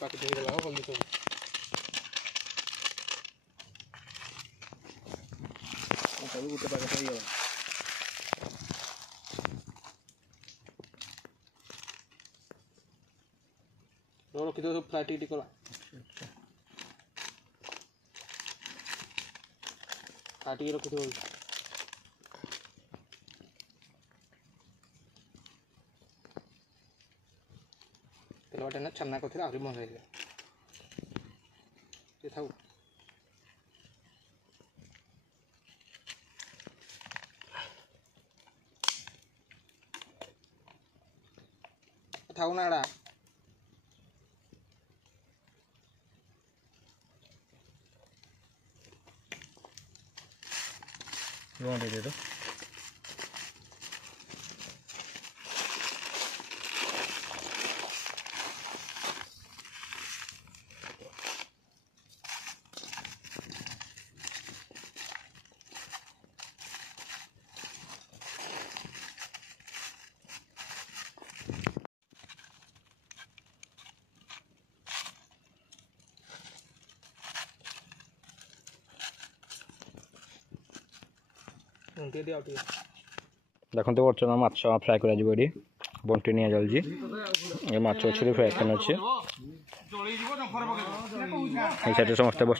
Packet ହେଇଗଲା ହଳଦୀ ସବୁ ସବୁ ଗୋଟେ ପାକେଟ ହେଇଗଲା ରଖି ଦो ସବୁ ଫ୍ରାଏ ଟିକେ କଲା काटिए रखी थी तेल बाटे ना छन्ना को आहरी मन रही था थाऊ ना एड़ा दे दो देखते बर्तमान माछ फ्राए कर बंटी नि जाऊँगी ये माछ अच्छे फ्राए कर अच्छे समस्ते बस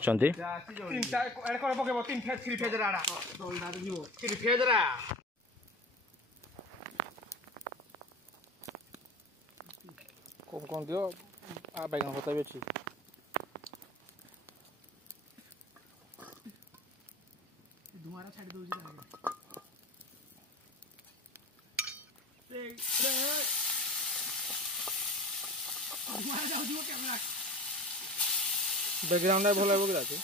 कौन दियो बैगन होता भी अच्छी धुआं छाड़ दो बैकग्राउंड भल लगे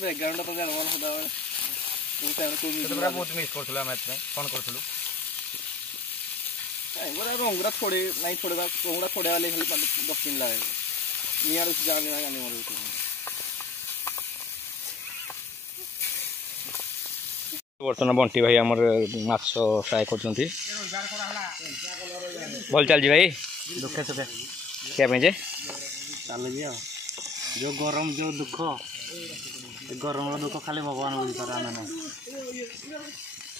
बैकग्राउंड तो जान बहुत मिस कर मैच में कौन कर रंगरा थोड़े नहीं थोड़े रंगरा थोड़े वाले खाली 10 दिन लगे नियर उस जाने ना गाने मर बर्तमान बंटी भाई आमर माछ फ्राए कर भल चल भाई दुखे सुखे क्या जे चल जो गरम जो दुख गरम दुख खाली भगवान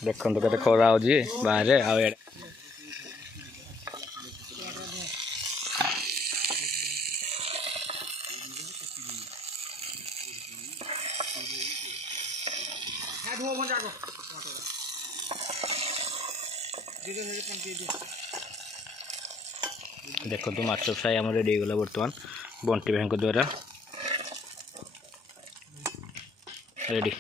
देखो के खरा हो बाहर आ देखो तो माछ फ्राए आम रेडी गला बर्तमान बंटी भाई द्वारा रेडी।